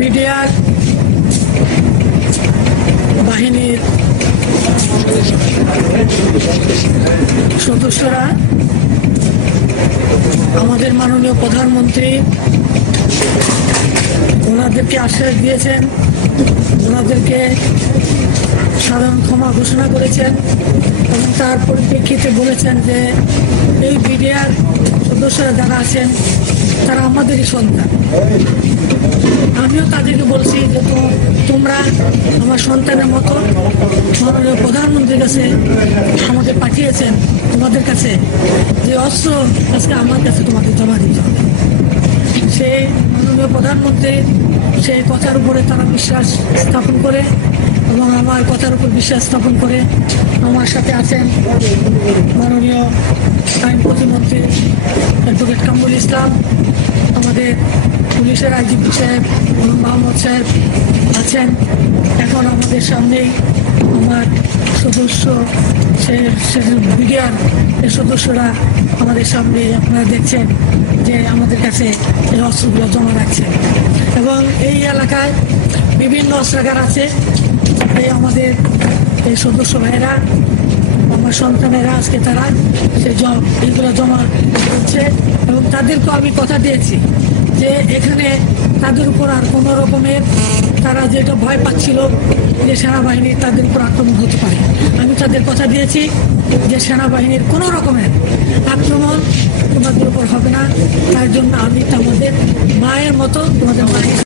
BDR বাহিনীর সদস্যরা আমাদের মাননীয় প্রধানমন্ত্রী ওনাদেরকে আশ্বাস দিয়েছেন, ওনাদেরকে সাধারণ ক্ষমা ঘোষণা করেছেন এবং তার পরিপ্রেক্ষিতে বলেছেন যে এই বিডিআর সদস্যরা যারা আছেন তারা আমাদেরই সন্তান। আমিও তাদেরকে বলছি যে তোমরা আমার সন্তানের মতো মাননীয় প্রধানমন্ত্রীর কাছে আমাকে পাঠিয়েছেন, তোমাদের কাছে যে অস্ত্র আজকে আমার কাছে তোমাদের জমা দিতে হবে। সেই মাননীয় প্রধানমন্ত্রী সেই কথার উপরে তারা বিশ্বাস স্থাপন করে এবং আমার কথার উপর বিশ্বাস স্থাপন করে আমার সাথে আছেন মাননীয় আইন প্রতিমন্ত্রী অ্যাডভোকেট কামরুল ইসলাম, আমাদের পুলিশের আইজিপি সাহেব মোহাম্মদ সাহেব আছেন। এখন আমাদের সামনেই আমার সদস্য বিডিআর এর সদস্যরা আমাদের সামনে আপনারা দেখছেন যে আমাদের কাছে এই অস্ত্রগুলো জমা রাখছে এবং এই এলাকায় বিভিন্ন অস্ত্রাগার আছে। তাই আমাদের এই সদস্য ভাইয়েরা আমার সন্তানেরা আজকে তারা এইগুলো জমা করছে এবং তাদেরকে আমি কথা দিয়েছি যে এখানে তাদের উপর আর কোনো রকমের তারা যেটা ভয় পাচ্ছিল যে সেনাবাহিনী তাদের উপর আক্রমণ হতে পারে, আমি তাদের কথা দিয়েছি যে সেনাবাহিনীর কোনো রকমের আক্রমণ তোমাদের উপর হবে না। তার জন্য আমি তোমাদের মায়ের মতো তোমাদের মায়ের